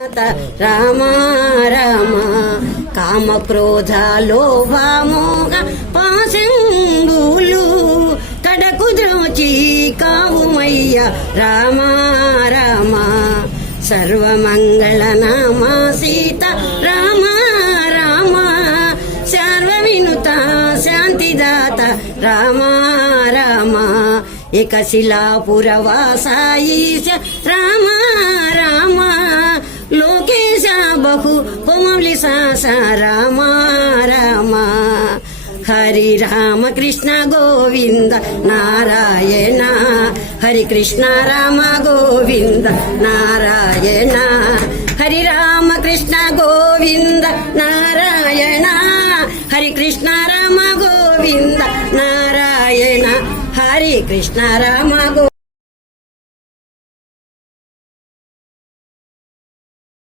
రామ రామ కామ క్రోధ లోభ మోహ పాశంబులు కడకు ద్రోచి కావుమయ్య రామ రామ సర్వమంగళ నామ సీత రామ రామ సర్వ వినుత శాంతిదాత రామ రామ ఏకశిలాపురవాసాయీశ రామ రామ లోకేశ బహు పుమలిసాస రామ రామ హరి రామ కృష్ణ గోవింద నారాయణ హరి కృష్ణ రామ గోవింద నారాయణ హరి రామ కృష్ణ గోవింద నారాయణ హరి కృష్ణ రామ గోవింద నారాయణ హరి కృష్ణ రామ